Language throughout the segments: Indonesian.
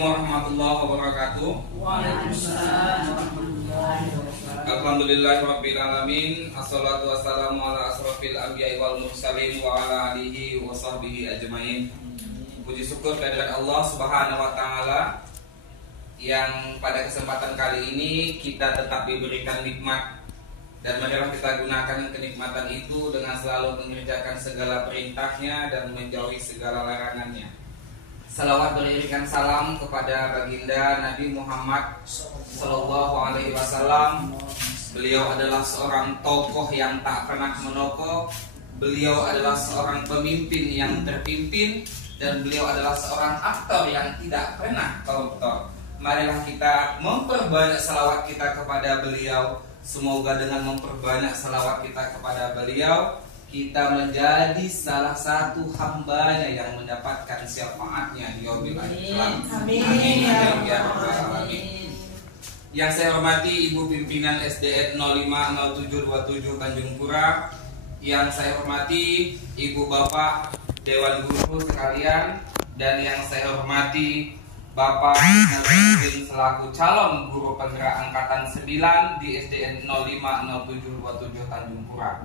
warahmatullahi wabarakatuh. Waalaikumsalam warahmatullahi wabarakatuh. Alhamdulillahirabbil alamin. Assalatu wassalamu ala asrofil anbiya'i wal mursalin wa ala alihi wa sahbihi ajmain. Puji syukur kehadirat Allah Subhanahu wa taala yang pada kesempatan kali ini kita tetap diberikan nikmat, dan marilah kita gunakan kenikmatan itu dengan selalu mengerjakan segala perintahnya dan menjauhi segala larangannya. Salawat beriringan salam kepada baginda Nabi Muhammad Sallallahu Alaihi Wasallam. Beliau adalah seorang tokoh yang tak pernah menokok. Beliau adalah seorang pemimpin yang terpimpin, dan beliau adalah seorang aktor yang tidak pernah koruptor. Marilah kita memperbanyak salawat kita kepada beliau. Semoga dengan memperbanyak salawat kita kepada beliau, kita menjadi salah satu hambanya yang mendapatkan syafaatnya di yaumil akhir. Amin. Ya Rabbal Alamin. Yang saya hormati Ibu Pimpinan SDN 050727 Tanjung Pura, yang saya hormati Ibu Bapak Dewan Guru sekalian, dan yang saya hormati Bapak Nazarudin selaku calon guru penggerak angkatan 9 di SDN 050727 Tanjung Pura.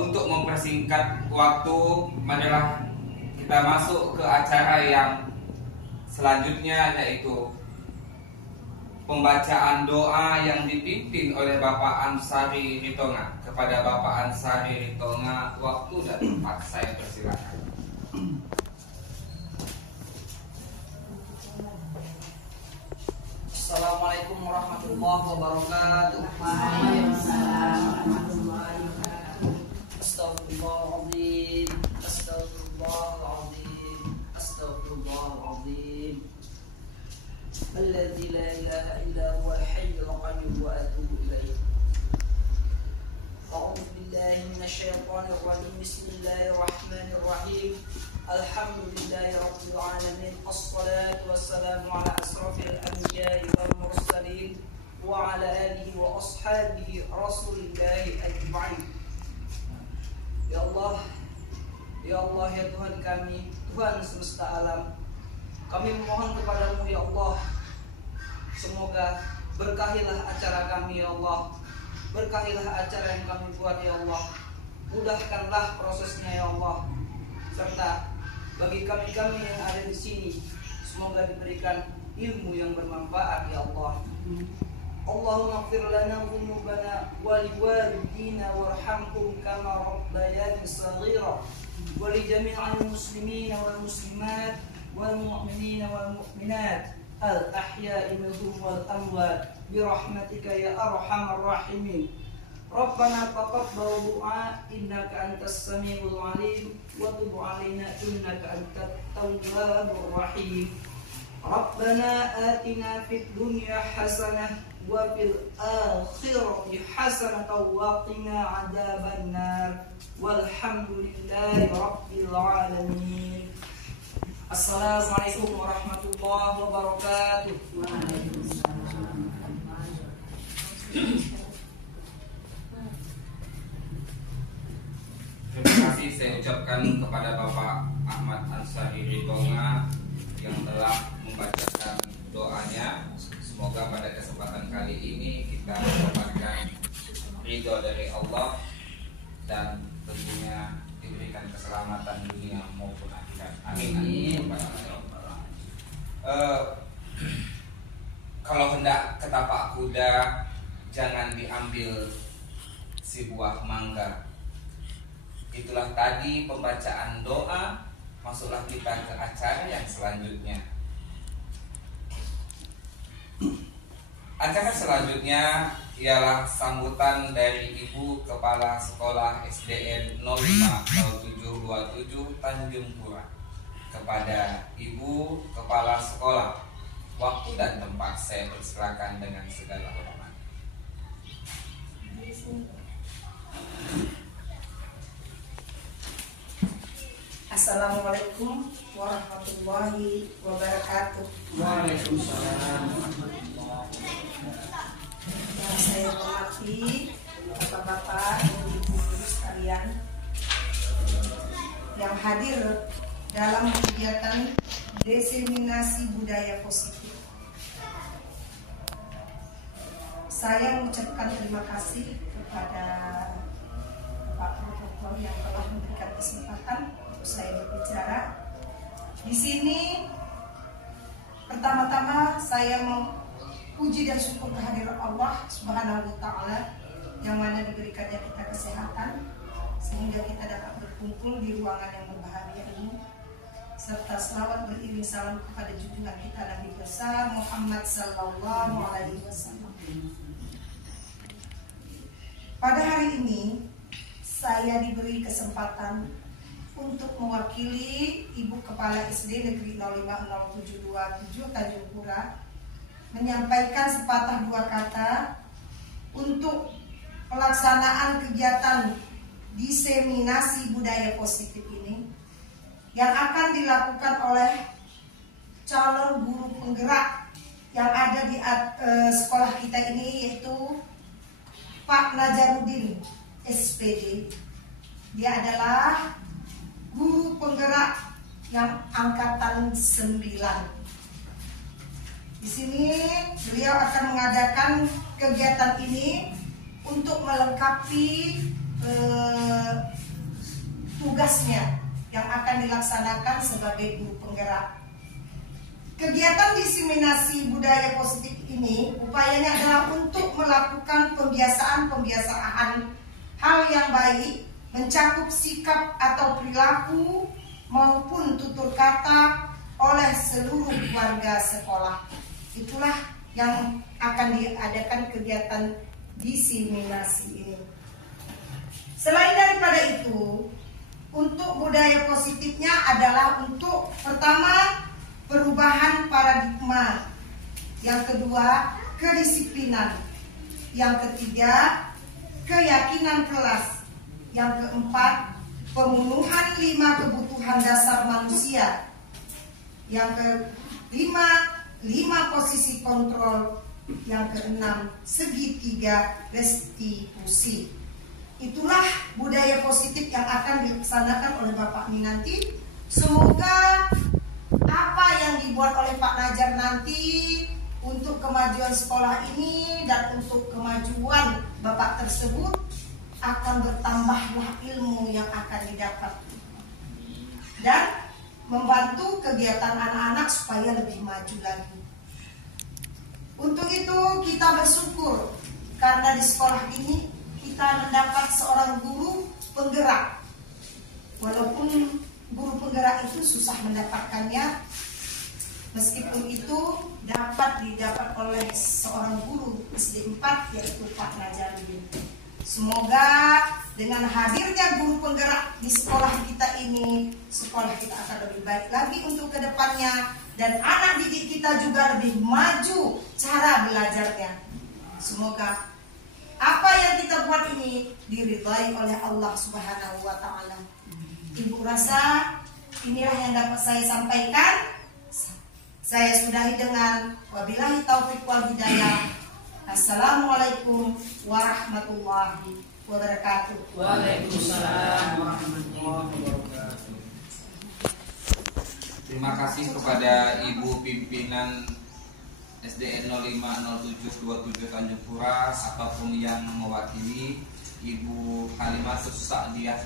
Untuk mempersingkat waktu, marilah kita masuk ke acara yang selanjutnya, yaitu pembacaan doa yang dipimpin oleh Bapak Ansari Ritonga. Kepada Bapak Ansari Ritonga, waktu dan tempat saya persilakan. Assalamualaikum warahmatullahi wabarakatuh. Waalaikumsalam warahmatullahi wabarakatuh. Astagfirullahaladzim. Astagfirullahaladzim. Astagfirullahaladzim. Alladzi la ilaha illa huwal hayyul qayyum wa atubu ilaih. A'udzu billahi minasyaitonir rajim. Bismillahirrahmanirrahim. Alhamdulillahi rabbil alamin. Assalatu wassalamu ala asrafil anbiya'i wal mursalin wa ala alihi wa ashabihi rasulillahi ajma'in. Ya Allah, ya Tuhan kami, Tuhan semesta alam, kami memohon kepadamu ya Allah, semoga berkahilah acara kami ya Allah, berkahilah acara yang kami buat ya Allah, mudahkanlah prosesnya ya Allah, serta bagi kami-kami yang ada di sini, semoga diberikan ilmu yang bermanfaat ya Allah. Allahumma ighfir lana dhunubana wa liwalidina warhamhum kama rabbayani shaghira wa li jami'il muslimina wal muslimat wal mu'minina wal mu'minat al ahya'i minhum wal amwat bi rahmatika ya arhamar rahimin. Rabbana taqabbal du'a innaka antas samiul alim wa tub 'alaina innaka antat tawwabur rahim. Rabbana atina fid dunya hasanah wa fil akhirati hasanatan wa qina 'adzaban nar. Walhamdulillahi rabbil alamin. Assalamualaikum warahmatullahi wabarakatuh. Waalaikumsalam warahmatullahi wabarakatuh. Terima kasih saya ucapkan kepada Bapak Ahmad Ansari Ritonga yang telah membacakan doanya. Semoga pada kesempatan kali ini kita mendapatkan ridho dari Allah dan tentunya diberikan keselamatan dunia maupun akhirat. Amin. Kalau hendak ke tapak kuda, jangan diambil si buah mangga. Itulah tadi pembacaan doa. Masuklah kita ke acara yang selanjutnya. Acara selanjutnya ialah sambutan dari Ibu Kepala Sekolah SDN 050727 Tanjung Pura. Kepada Ibu Kepala Sekolah, waktu dan tempat saya persilakan dengan segala hormat. Assalamualaikum warahmatullahi wabarakatuh. Waalaikumsalam. Yang saya hormati Bapak-bapak dan Ibu-ibu sekalian yang hadir dalam kegiatan diseminasi budaya positif. Saya mengucapkan terima kasih kepada Pak Protokol yang telah memberikan kesempatan untuk saya berbicara. Di sini pertama-tama saya memuji dan syukur kehadiran Allah Subhanahu wa taala yang mana diberikannya kita kesehatan sehingga kita dapat berkumpul di ruangan yang berbahagia ini, serta selawat beriring salam kepada junjungan kita Nabi besar Muhammad sallallahu alaihi wasallam. Pada hari ini saya diberi kesempatan untuk mewakili Ibu Kepala SD Negeri 050727 Tanjung Pura menyampaikan sepatah dua kata untuk pelaksanaan kegiatan diseminasi budaya positif ini yang akan dilakukan oleh calon guru penggerak yang ada di sekolah kita ini, yaitu Pak Najarudin SPD. Dia adalah guru penggerak yang angkatan 9. Di sini beliau akan mengadakan kegiatan ini untuk melengkapi tugasnya yang akan dilaksanakan sebagai guru penggerak. Kegiatan diseminasi budaya positif ini upayanya adalah untuk melakukan pembiasaan hal yang baik, mencakup sikap atau perilaku maupun tutur kata oleh seluruh warga sekolah. Itulah yang akan diadakan kegiatan diseminasi ini. Selain daripada itu, untuk budaya positifnya adalah untuk pertama, perubahan paradigma. Yang kedua, kedisiplinan. Yang ketiga, keyakinan kelas. Yang keempat, pemenuhan 5 kebutuhan dasar manusia. Yang kelima, 5 posisi kontrol. Yang keenam, segitiga restitusi. Itulah budaya positif yang akan dilaksanakan oleh Bapak ini nanti. Semoga apa yang dibuat oleh Pak Najar nanti untuk kemajuan sekolah ini dan untuk kemajuan Bapak tersebut akan bertambahlah ilmu yang akan didapat dan membantu kegiatan anak-anak supaya lebih maju lagi. Untuk itu kita bersyukur karena di sekolah ini kita mendapat seorang guru penggerak. Walaupun guru penggerak itu susah mendapatkannya, meskipun itu dapat didapat oleh seorang guru SD 4 yaitu Pak Najaruddin. Semoga dengan hadirnya guru penggerak di sekolah kita ini, sekolah kita akan lebih baik lagi untuk kedepannya dan anak didik kita juga lebih maju cara belajarnya. Semoga apa yang kita buat ini diridhai oleh Allah Subhanahu wa Ta'ala. Ibu rasa inilah yang dapat saya sampaikan. Saya sudahi dengan wabillahi taufiq wal hidayah. Assalamualaikum warahmatullahi wabarakatuh. Waalaikumsalam warahmatullahi wabarakatuh. Terima kasih kepada Ibu Pimpinan SDN 050727 Tanjung Pura ataupun yang mewakili Ibu Halimatus Sa'diyah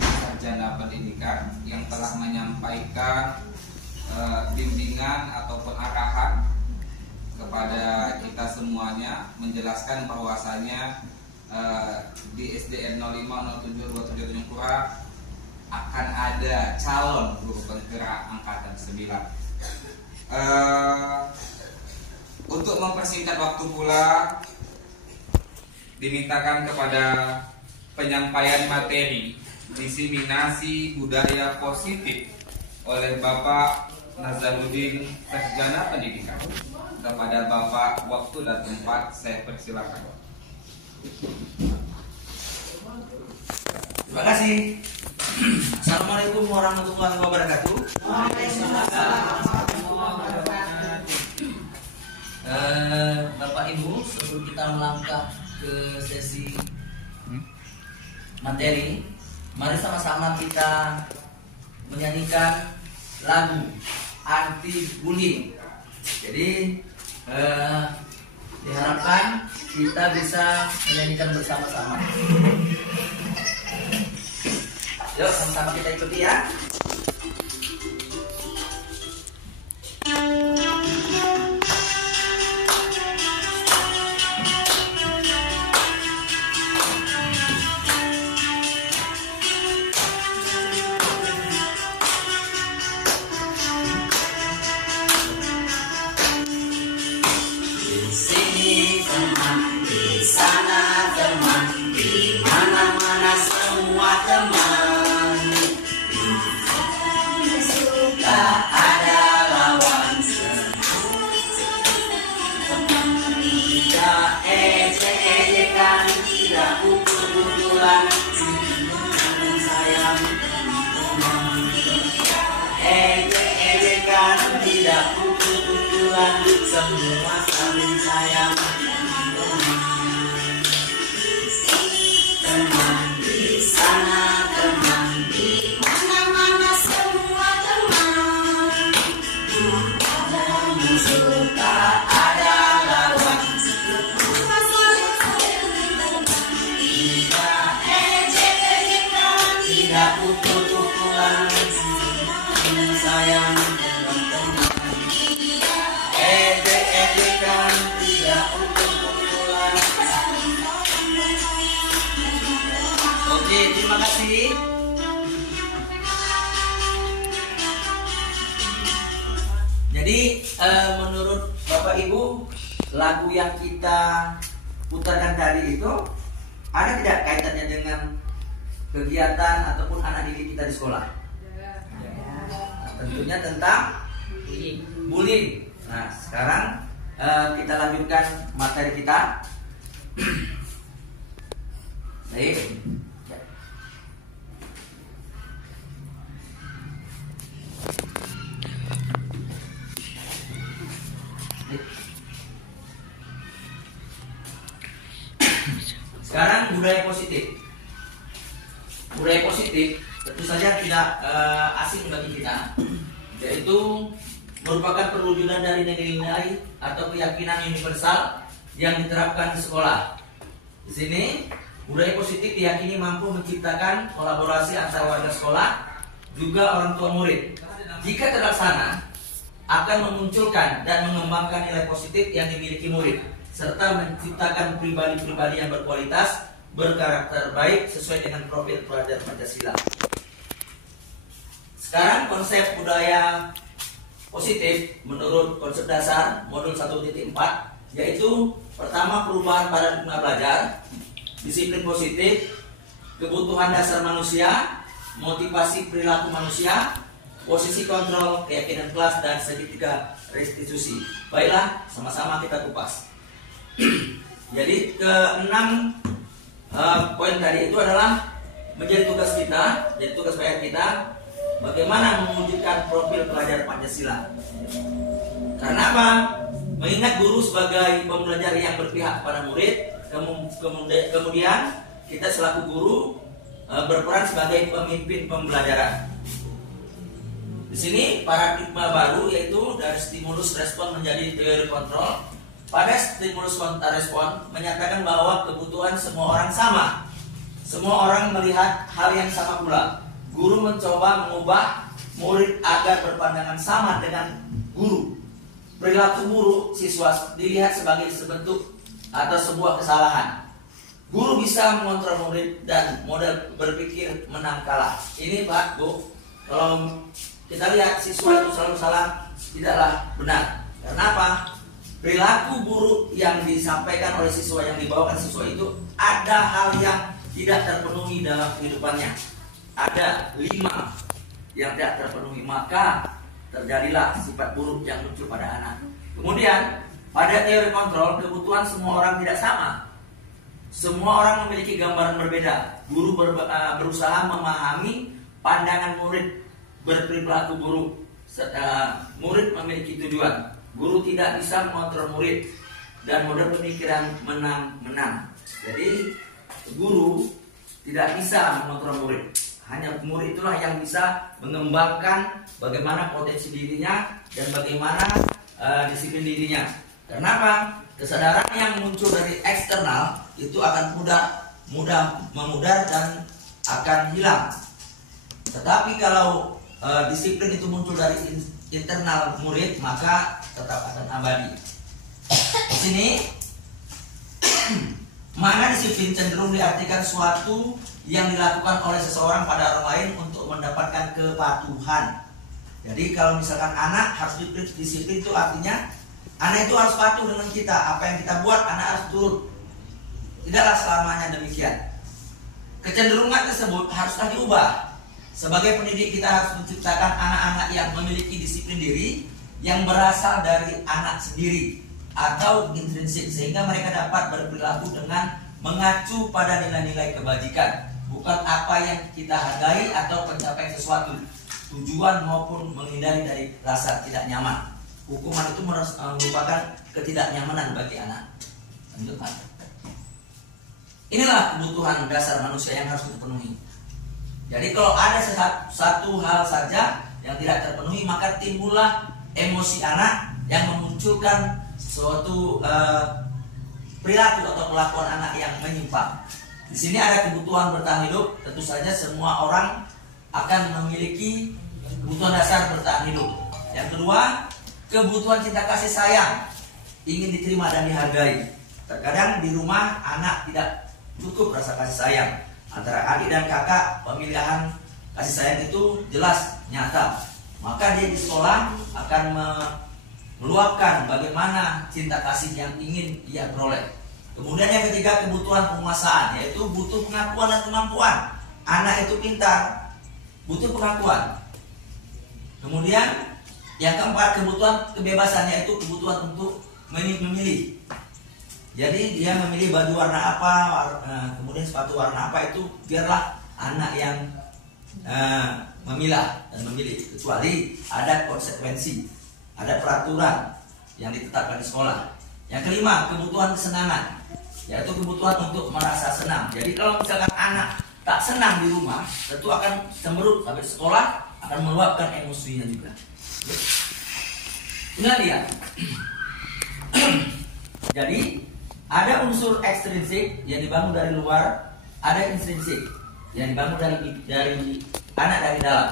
Sarjana Pendidikan yang telah menyampaikan bimbingan ataupun arahan kepada kita semuanya, menjelaskan bahwasanya di SDN 050727 Tanjung Pura akan ada calon guru penggerak angkatan 9. Untuk mempersingkat waktu pula dimintakan kepada penyampaian materi diseminasi budaya positif oleh Bapak Nazaruddin Sarjana Pendidikan. Kepada Bapak, waktu dan tempat saya persilakan. Terima kasih. Assalamualaikum warahmatullahi wabarakatuh. Bapak Ibu, sebelum kita melangkah ke sesi materi, mari sama-sama kita menyanyikan lagu anti bullying. Jadi diharapkan kita bisa menyanyikan bersama-sama. Yuk, sama-sama kita ikuti ya. Semua saling sayang, teman di sana, teman di mana-mana, semua teman. Ada musuh tak ada lawan, semua saling sayang, tidak Oke, terima kasih. Jadi menurut Bapak Ibu, lagu yang kita putarkan tadi itu ada tidak kaitannya dengan kegiatan ataupun anak didik kita di sekolah? Nah, tentunya tentang bullying. Nah, sekarang kita lanjutkan materi kita. Baik. Sekarang budaya positif. Budaya positif tentu saja tidak asing bagi kita, yaitu merupakan perwujudan dari nilai-nilai atau keyakinan universal yang diterapkan di sekolah. Di sini budaya positif diyakini mampu menciptakan kolaborasi antara warga sekolah juga orang tua murid. Jika terlaksana, akan memunculkan dan mengembangkan nilai positif yang dimiliki murid, serta menciptakan pribadi-pribadi yang berkualitas, berkarakter baik sesuai dengan profil pelajar Pancasila. Sekarang konsep budaya positif menurut konsep dasar modul 1.4, yaitu pertama perubahan paradigma belajar, disiplin positif, kebutuhan dasar manusia, motivasi perilaku manusia, posisi kontrol, keyakinan kelas, dan segitiga restitusi. Baiklah, sama-sama kita kupas. Jadi keenam poin tadi itu adalah menjadi tugas kita, jadi tugas PR kita, bagaimana mewujudkan profil pelajar Pancasila. Karena apa? Mengingat guru sebagai pembelajar yang berpihak pada murid, kemudian kita selaku guru berperan sebagai pemimpin pembelajaran. Di sini paradigma baru yaitu dari stimulus respon menjadi teori kontrol. Pada stimulus respon menyatakan bahwa kebutuhan semua orang sama. Semua orang melihat hal yang sama pula. Guru mencoba mengubah murid agar berpandangan sama dengan guru. Perilaku buruk siswa dilihat sebagai sebentuk atau sebuah kesalahan. Guru bisa mengontrol murid dan model berpikir menang kalah. Ini Pak, Bu, kalau kita lihat siswa itu selalu salah, tidaklah benar. Karena apa? Perilaku buruk yang disampaikan oleh siswa, yang dibawakan siswa itu ada hal yang tidak terpenuhi dalam kehidupannya. Ada 5 yang tidak terpenuhi, maka terjadilah sifat buruk yang muncul pada anak. Kemudian pada teori kontrol, kebutuhan semua orang tidak sama. Semua orang memiliki gambaran berbeda. Guru berusaha memahami pandangan murid berperilaku buruk. Murid memiliki tujuan. Guru tidak bisa mengontrol murid dan model pemikiran menang-menang. Jadi guru tidak bisa mengontrol murid. Hanya murid itulah yang bisa mengembangkan bagaimana potensi dirinya dan bagaimana disiplin dirinya. Kenapa? Kesadaran yang muncul dari eksternal itu akan mudah memudar dan akan hilang. Tetapi kalau disiplin itu muncul dari internal murid, maka tetap akan abadi. Di sini makna disiplin cenderung diartikan suatu yang dilakukan oleh seseorang pada orang lain untuk mendapatkan kepatuhan. Jadi kalau misalkan anak harus disiplin, itu artinya anak itu harus patuh dengan kita. Apa yang kita buat, anak harus turut. Tidaklah selamanya demikian. Kecenderungan tersebut haruslah diubah. Sebagai pendidik kita harus menciptakan anak-anak yang memiliki disiplin diri yang berasal dari anak sendiri atau intrinsik, sehingga mereka dapat berperilaku dengan mengacu pada nilai-nilai kebajikan, bukan apa yang kita hargai atau pencapaian sesuatu, tujuan maupun menghindari dari rasa tidak nyaman. Hukuman itu merupakan ketidaknyamanan bagi anak. Inilah kebutuhan dasar manusia yang harus dipenuhi. Jadi kalau ada satu hal saja yang tidak terpenuhi, maka timbullah emosi anak yang memunculkan suatu perilaku atau kelakuan anak yang menyimpang. Di sini ada kebutuhan bertahan hidup. Tentu saja semua orang akan memiliki kebutuhan dasar bertahan hidup. Yang kedua, kebutuhan cinta kasih sayang, ingin diterima dan dihargai. Terkadang di rumah anak tidak cukup rasa kasih sayang. antara adik dan kakak, pemilihan kasih sayang itu jelas, nyata. Maka dia di sekolah akan meluapkan bagaimana cinta kasih yang ingin ia peroleh. Kemudian yang ketiga, kebutuhan penguasaan, yaitu butuh pengakuan dan kemampuan. Anak itu pintar, butuh pengakuan. Kemudian yang keempat, kebutuhan kebebasan, yaitu kebutuhan untuk memilih. Jadi dia memilih baju warna apa, kemudian sepatu warna apa, itu biarlah anak yang memilah dan memilih, kecuali ada konsekuensi, ada peraturan yang ditetapkan di sekolah. Yang kelima, kebutuhan kesenangan, yaitu kebutuhan untuk merasa senang. Jadi kalau misalkan anak tak senang di rumah, tentu akan cemberut sampai sekolah, akan meluapkan emosinya juga. Inilah dia. Jadi ada unsur ekstrinsik yang dibangun dari luar, ada intrinsik yang dibangun dari anak dari dalam,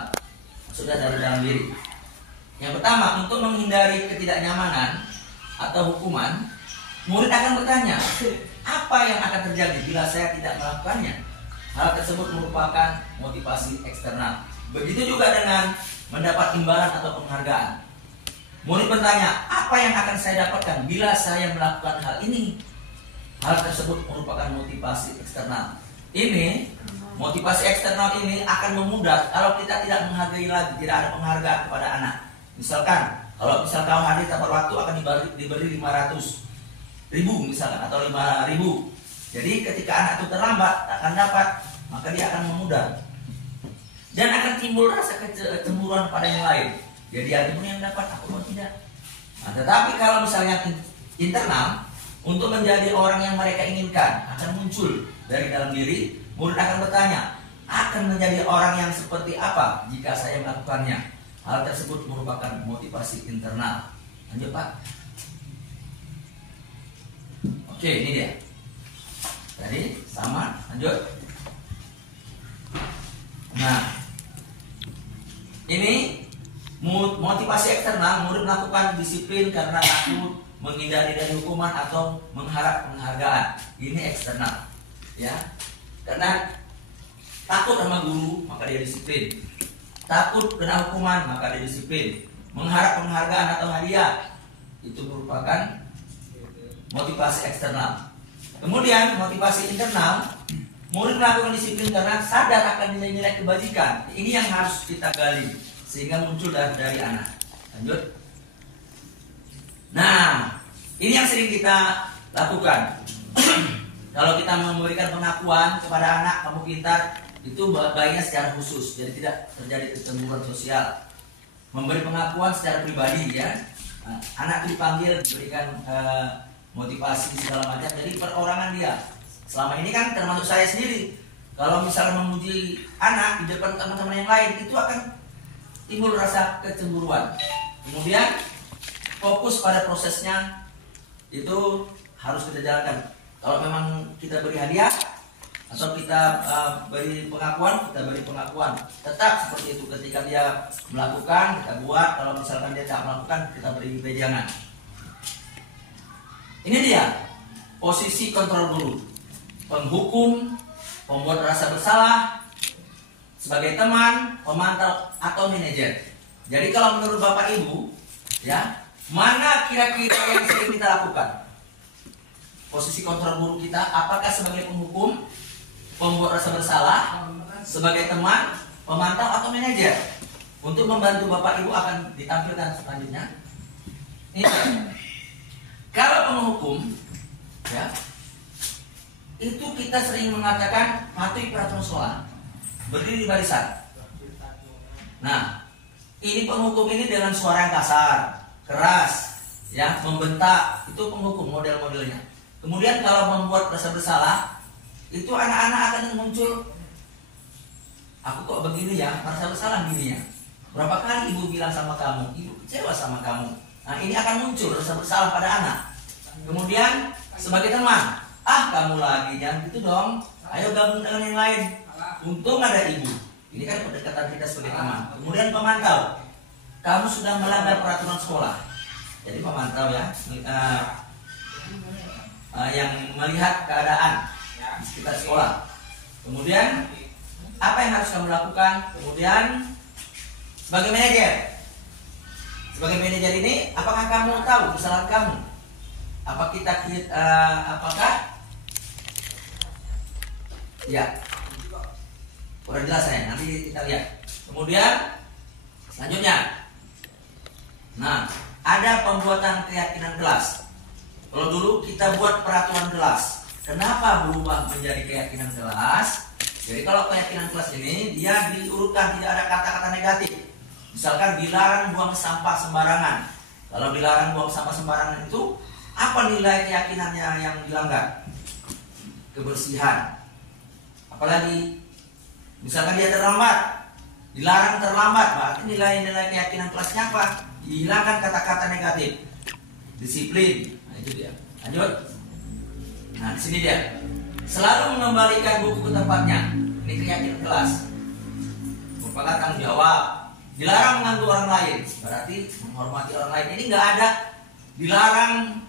maksudnya dari dalam diri. Yang pertama, untuk menghindari ketidaknyamanan atau hukuman, murid akan bertanya, apa yang akan terjadi bila saya tidak melakukannya? Hal tersebut merupakan motivasi eksternal. Begitu juga dengan mendapat imbalan atau penghargaan. Murid bertanya, apa yang akan saya dapatkan bila saya melakukan hal ini? Hal tersebut merupakan motivasi eksternal. Ini, motivasi eksternal ini akan memudah kalau kita tidak menghargai lagi, tidak ada penghargaan kepada anak. Misalkan, kalau kau hadir tepat waktu akan diberi 500.000 misalkan, atau 5.000. Jadi ketika anak itu terlambat akan dapat, maka dia akan memudah. Dan akan timbul rasa kecemburuan pada yang lain. Jadi dia pun yang dapat, aku pun tidak. Nah, tetapi kalau misalnya internal, untuk menjadi orang yang mereka inginkan akan muncul dari dalam diri. Murid akan bertanya, akan menjadi orang yang seperti apa jika saya melakukannya? Hal tersebut merupakan motivasi internal. Lanjut Pak. Oke, ini dia. Tadi sama, lanjut. Nah, ini motivasi eksternal, murid melakukan disiplin karena takut, menghindari dari hukuman atau mengharap penghargaan. Ini eksternal, ya. Karena takut sama guru, maka dia disiplin. Takut kena hukuman, maka dia disiplin. Mengharap penghargaan atau hadiah, itu merupakan motivasi eksternal. Kemudian motivasi internal, murid melakukan disiplin karena sadar akan nilai-nilai kebajikan. Ini yang harus kita gali sehingga muncul dari anak. Lanjut. Nah, ini yang sering kita lakukan. Kalau kita memberikan pengakuan kepada anak, kamu pintar, itu baiknya secara khusus, jadi tidak terjadi kecemburuan sosial. Memberi pengakuan secara pribadi, ya. Nah, anak dipanggil, diberikan motivasi segala macam, jadi perorangan dia. Selama ini kan termasuk saya sendiri. Kalau misalnya memuji anak di depan teman-teman yang lain, itu akan timbul rasa kecemburuan. Kemudian fokus pada prosesnya itu harus kita jalankan. Kalau memang kita beri hadiah atau kita beri pengakuan, kita beri pengakuan. Tetap seperti itu, ketika dia melakukan, kita buat. Kalau misalkan dia tidak melakukan, kita beri wejangan. Ini dia posisi kontrol guru: penghukum, pembuat rasa bersalah, sebagai teman, pemantau, atau manajer. Jadi kalau menurut Bapak Ibu, ya, mana kira-kira yang sering kita lakukan? Posisi kontrol guru kita, apakah sebagai penghukum, pembuat rasa bersalah, sebagai teman, pemantau, atau manajer? Untuk membantu Bapak Ibu akan ditampilkan selanjutnya. Ini. Kalau penghukum, ya, itu kita sering mengatakan patuhi peraturan sekolah, berdiri di barisan. Nah, ini penghukum ini dengan suara yang kasar, keras, ya, membentak, itu penghukum model-modelnya. Kemudian kalau membuat rasa bersalah, itu anak-anak akan muncul, aku kok begini ya, merasa bersalah gini ya. Berapa kali ibu bilang sama kamu, ibu kecewa sama kamu. Nah, ini akan muncul rasa bersalah pada anak. Kemudian sebagai teman, kamu lagi, jangan gitu dong, ayo gabung dengan yang lain. Untung ada ibu. Ini kan pendekatan kita sebagai teman. Kemudian pemantau, kamu sudah melanggar peraturan sekolah. Jadi pemantau, ya, yang melihat keadaan di sekitar sekolah. Kemudian apa yang harus kamu lakukan? Kemudian sebagai manajer ini, apakah kamu tahu kesalahan kamu? Apakah ya, kurang jelas saya. Nanti kita lihat. Kemudian selanjutnya, nah, ada pembuatan keyakinan kelas. Kalau dulu kita buat peraturan kelas, kenapa berubah menjadi keyakinan kelas? Jadi kalau keyakinan kelas ini dia diurutkan, tidak ada kata-kata negatif. Misalkan dilarang buang sampah sembarangan. Kalau dilarang buang sampah sembarangan itu apa nilai keyakinannya yang dilanggar? Kebersihan. Apalagi misalkan dia terlambat, dilarang terlambat, berarti nilai-nilai keyakinan kelasnya apa? Dihilangkan kata-kata negatif. Disiplin. Nah, itu dia. Lanjut. Nah, di sini dia. Selalu mengembalikan buku ke tempatnya. Ini keyakinan kelas. Merupakan tanggung jawab. Dilarang mengganggu orang lain, berarti menghormati orang lain. Ini nggak ada dilarang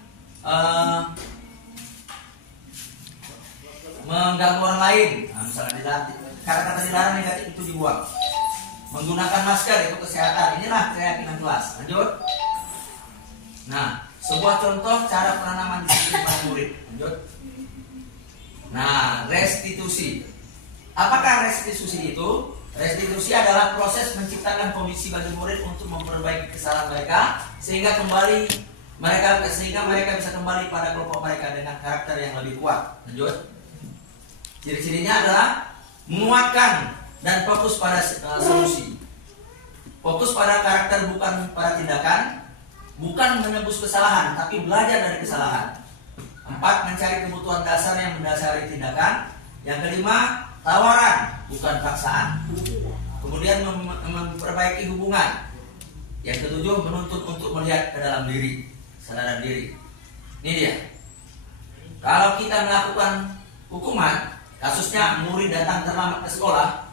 mengganggu orang lain. Nah, misalnya kata-kata dilarang negatif itu dibuang. Menggunakan masker itu kesehatan. Inilah keyakinan kelas. Lanjut. Nah, sebuah contoh cara penanaman disiplin pada murid. Lanjut. Nah, restitusi. Apakah restitusi itu? Restitusi adalah proses menciptakan kondisi bagi murid untuk memperbaiki kesalahan mereka sehingga mereka bisa kembali pada kelompok mereka dengan karakter yang lebih kuat. Lanjut. Ciri-cirinya adalah menguatkan dan fokus pada solusi. Fokus pada karakter, bukan pada tindakan. Bukan menebus kesalahan, tapi belajar dari kesalahan. 4. Mencari kebutuhan dasar yang mendasari tindakan. Yang kelima, tawaran, bukan paksaan. Kemudian memperbaiki hubungan. Yang ketujuh, menuntut untuk melihat ke dalam diri, kesadaran diri. Ini dia. Kalau kita melakukan hukuman, kasusnya murid datang terlambat ke sekolah,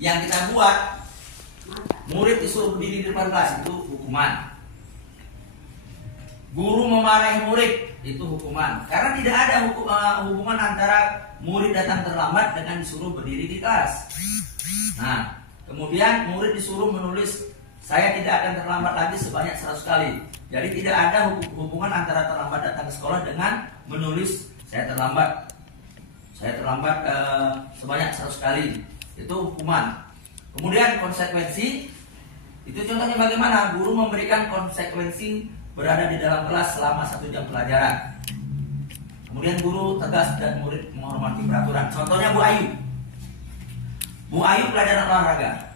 yang kita buat, murid disuruh berdiri di depan kelas, itu hukuman. Guru memarahi murid, itu hukuman. Karena tidak ada hubungan antara murid datang terlambat dengan disuruh berdiri di kelas. Nah, kemudian murid disuruh menulis, saya tidak akan terlambat lagi sebanyak 100 kali. Jadi tidak ada hubungan antara terlambat datang ke sekolah dengan menulis, saya terlambat sebanyak 100 kali. Itu hukuman. Kemudian konsekuensi, itu contohnya bagaimana? Guru memberikan konsekuensi berada di dalam kelas selama 1 jam pelajaran. Kemudian guru tegas dan murid menghormati peraturan. Contohnya Bu Ayu. Bu Ayu pelajaran olahraga,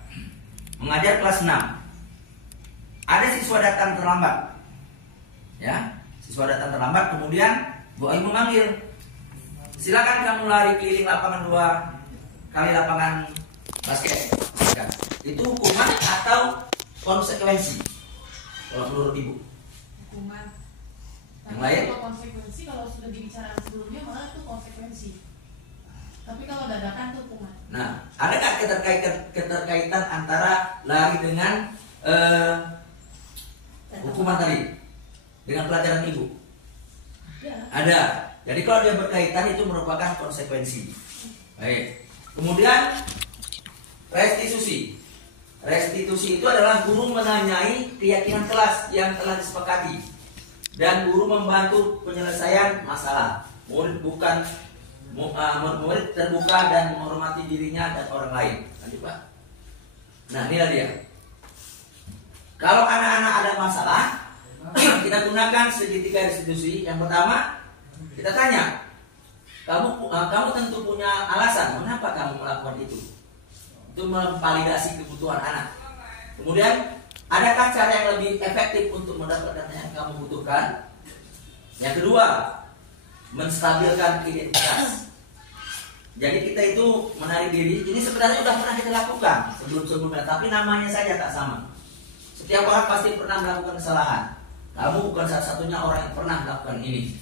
mengajar kelas 6. Ada siswa datang terlambat. Ya, siswa datang terlambat, kemudian Bu Ayu memanggil, silakan kamu lari keliling lapangan 2 kali lapangan basket. Itu hukuman atau konsekuensi? Kalau menurut Ibu? Hukuman. Yang lain? Kalau konsekuensi, kalau sudah dibicarakan sebelumnya malah itu konsekuensi. Tapi kalau dadakan itu hukuman. Nah, ada nggak keterkaitan antara lari dengan hukuman tadi dengan pelajaran Ibu? Ya. Ada. Jadi kalau dia berkaitan itu merupakan konsekuensi. Baik. Kemudian restitusi. Restitusi itu adalah guru menanyai keyakinan kelas yang telah disepakati dan guru membantu penyelesaian masalah. Murid terbuka dan menghormati dirinya dan orang lain. Lanjut, Pak. Nah, inilah dia. Kalau anak-anak ada masalah, kita gunakan segitiga restitusi. Yang pertama, kita tanya, kamu tentu punya alasan mengapa kamu melakukan itu. Itu memvalidasi kebutuhan anak. Kemudian, adakah cara yang lebih efektif untuk mendapatkan yang kamu butuhkan? Yang kedua, menstabilkan identitas. Jadi kita itu menarik diri. Ini sebenarnya sudah pernah kita lakukan sebelum-sebelumnya, tapi namanya saja tak sama. Setiap orang pasti pernah melakukan kesalahan. Kamu bukan satu-satunya orang yang pernah melakukan ini.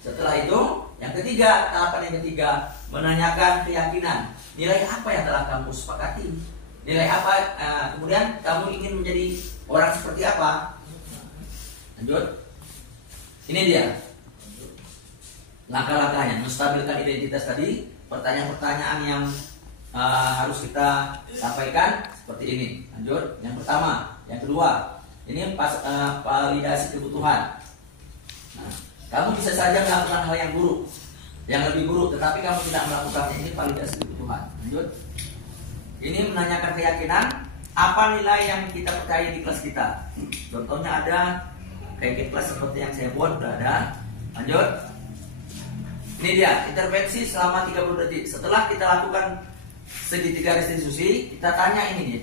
Setelah itu, yang ketiga, tahapan yang ketiga, menanyakan keyakinan. Nilai apa yang telah kamu sepakati? Nilai apa? Kemudian kamu ingin menjadi orang seperti apa? Lanjut. Ini dia langkah-langkahnya. Menstabilkan identitas tadi. Pertanyaan-pertanyaan yang harus kita sampaikan seperti ini. Lanjut, yang pertama, yang kedua, ini validasi kebutuhan. Nah, kamu bisa saja melakukan hal yang buruk, yang lebih buruk, tetapi kamu tidak melakukannya. Ini validasi kebutuhan. Lanjut, ini menanyakan keyakinan. Apa nilai yang kita percaya di kelas kita? Contohnya ada kayak kelas seperti yang saya buat, sudah ada. Lanjut, ini dia intervensi selama 30 detik. Setelah kita lakukan segitiga restitusi, kita tanya ini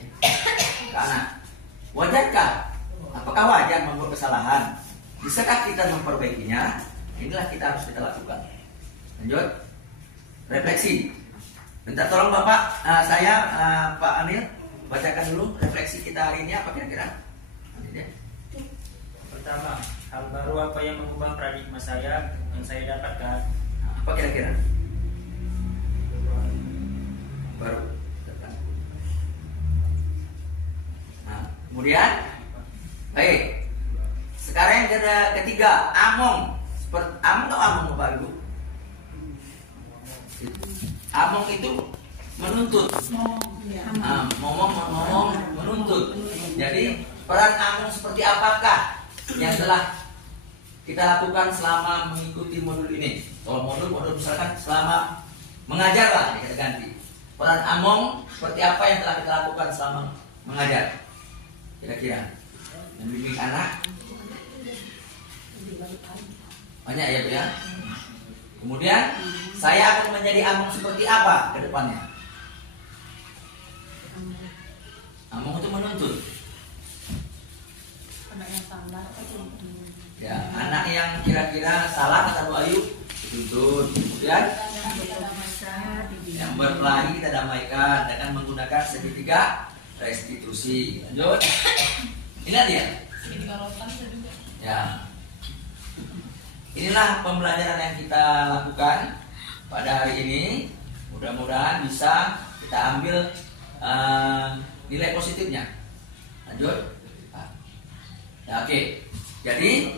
ke anak, wajarkah? Apakah wajar membuat kesalahan? Bisakah kita memperbaikinya? Inilah kita harus kita lakukan. Lanjut, refleksi. Minta tolong Bapak, Pak Anil, bacakan dulu refleksi kita hari ini apa kira-kira? Pertama, hal baru apa yang mengubah paradigma saya yang saya dapatkan? Apa kira-kira? Baru. Nah, kemudian, baik. Sekarang yang ketiga, among. Among atau among Bapak Ibu? Among itu menuntut. Ngomong menuntut. Jadi peran among seperti apakah yang telah kita lakukan selama mengikuti modul ini? Kalau modul misalkan selama mengajar lah kita ganti. Peran among seperti apa yang telah kita lakukan selama mengajar? Kira-kira membimbing anak banyak ya Bu ya. Kemudian saya akan menjadi among seperti apa ke depannya? Among itu menuntut. Anak yang salah atau Ya, anak yang kira-kira salah kata Bu Ayu dituntut. Kemudian yang berkelahi kita damaikan dengan menggunakan segitiga restitusi. Lanjut. Ini dia. segitiga rotan juga. Ya. Inilah pembelajaran yang kita lakukan pada hari ini. Mudah-mudahan bisa kita ambil nilai positifnya. Lanjut. Ya, oke. Jadi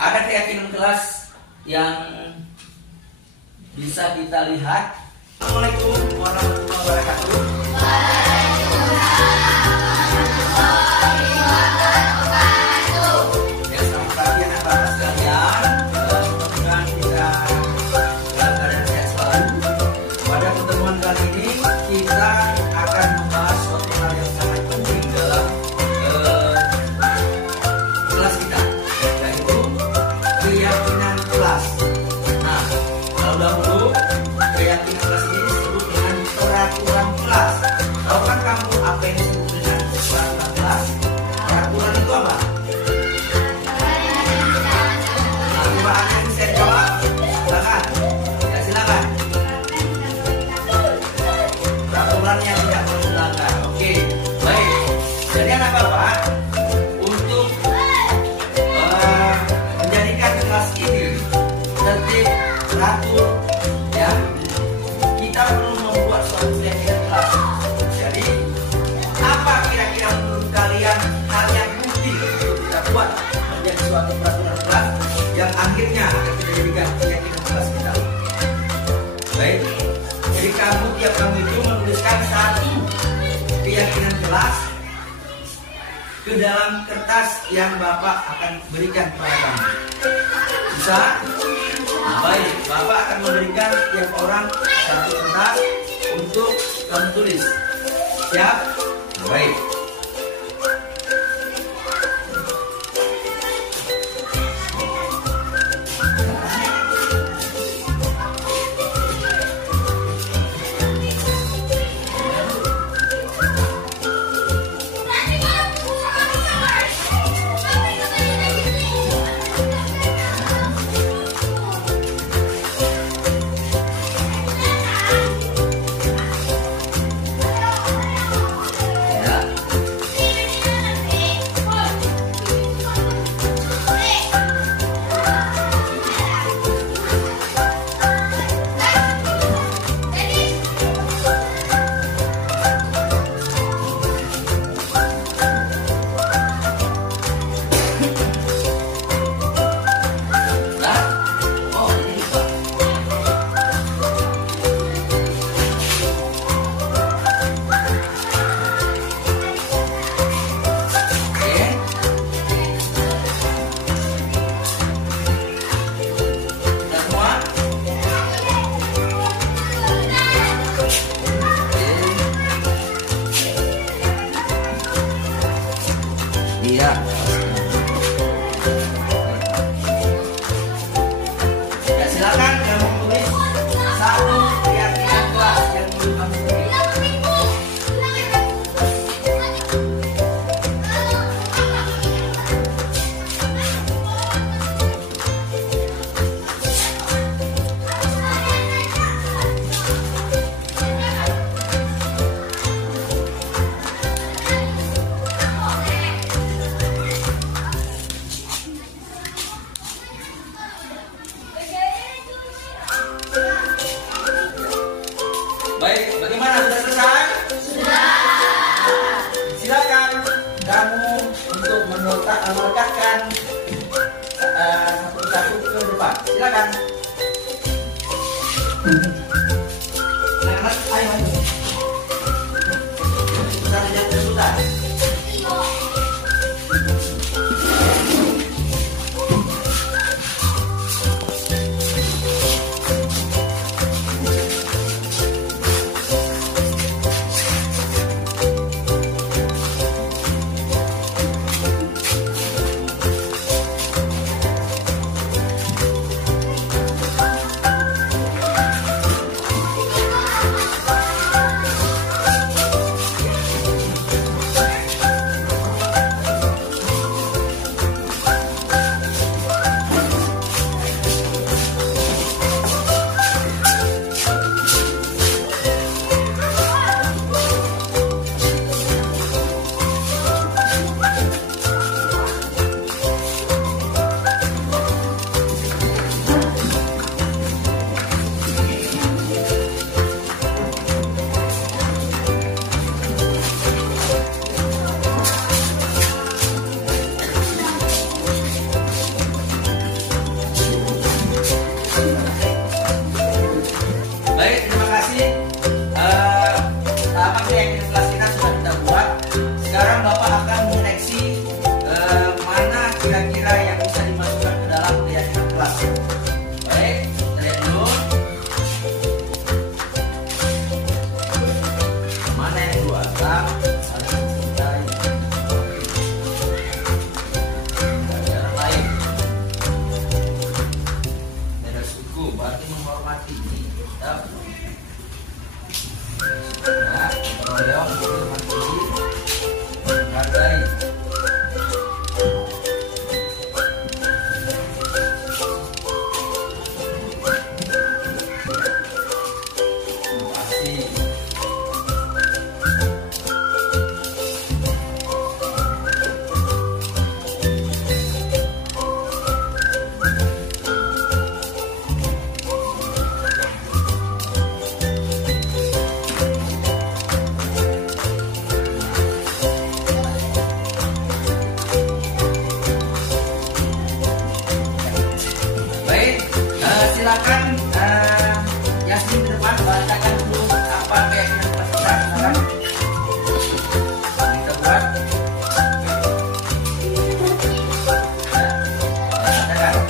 ada keyakinan kelas yang bisa kita lihat. Assalamualaikum warahmatullahi wabarakatuh. Ya, selamat pagi anak-anak sekalian. Mudah-mudahan kita dalam keadaan sehat selalu. Pada pertemuan kali ini kita akan membahas suatu hal yang sangat penting dalam kelas kita, yaitu keyakinan kelas. Nah, kalau dahulu keyakinan kelas ini disebut dengan peraturan kelas. Tahu kan kamu apa yang disebut dengan peraturan kelas? Peraturan itu apa? Nah, coba ada yang bisa jawab? Silakan. Ya, silakan. Peraturan yang tidak perlu dilanggar. Oke, baik. Jadi anak bapak, untuk menjadikan kelas ini tertib, teratur, ya, kita perlu membuat suatu keyakinan kelas. Jadi, apa kira-kira menurut kalian hal yang mungkin untuk kita buat menjadi suatu peraturan kelas yang akhirnya akan kita jadikan keyakinan kelas kita? Baik, jadi tiap kamu itu menuliskan satu keyakinan kelas ke dalam kertas yang Bapak akan berikan kepada kamu. Bisa? Nah, baik, Bapak akan memberikan tiap orang satu kertas untuk kamu tulis. Siap? Nah, baik. Ya. Anak-anak, ayo. Sebentar aja, sebentar. Baik, terima kasih. Tahapan keyakinan kelas kita sudah kita buat. Sekarang Bapak akan menyeleksi mana kira-kira yang bisa dimasukkan ke dalam keyakinan kelas. Baik, kita lihat dulu. Mana yang dua? Saling mencintai. Negara lain. Beda suku berarti menghormati. Nah, royong, hargai. Terima kasih. Silakan Yasmin di depan bacakan dulu apa keyakinan kelas kita sekarang. Kita buat. Bacakan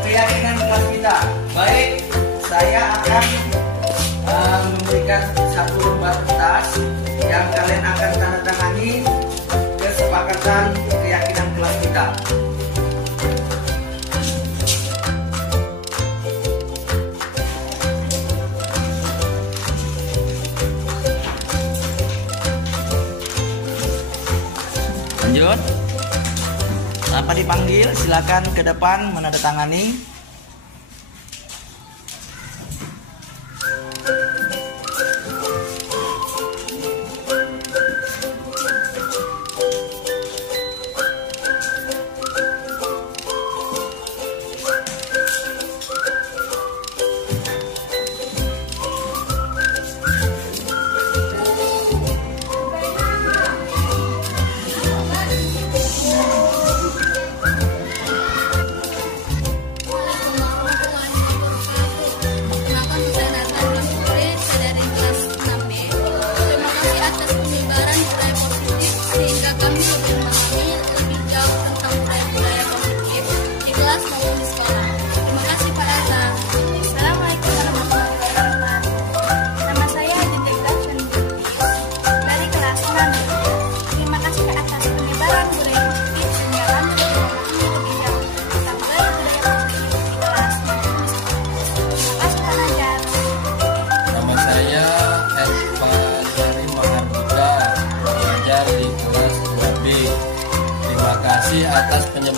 keyakinan kelas kita. Baik, saya akan memberikan satu lembar kertas yang kalian akan tanda tangani kesepakatan keyakinan kelas kita. Lanjut. Tanpa dipanggil, silakan ke depan menandatangani.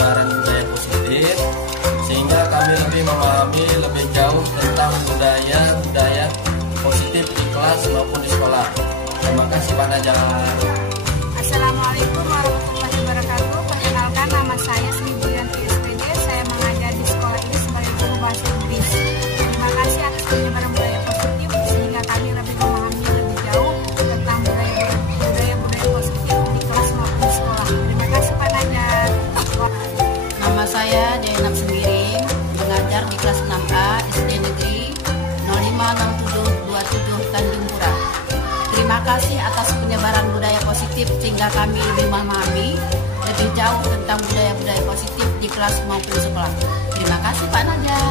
penyebaran budaya positif, sehingga kami lebih memahami lebih jauh tentang budaya positif di kelas maupun di sekolah. Terima kasih Pak Najar. Assalamualaikum warahmatullahi wabarakatuh. Perkenalkan, nama saya Sri Budianti SPD. Saya mengajar di sekolah ini sebagai guru bahasa Inggris. Terima kasih atas penyebaran budaya positif sehingga kami lebih memahami lebih jauh tentang budaya positif di kelas maupun di sekolah. Terima kasih Pak Najar. Nama saya Jainab Sembiring, mengajar di kelas 6A SD Negeri 056727 Tanjung Pura. Terima kasih atas penyebaran budaya positif sehingga kami lebih memahami lebih jauh tentang budaya positif di kelas maupun sekolah. Terima kasih Pak Najar.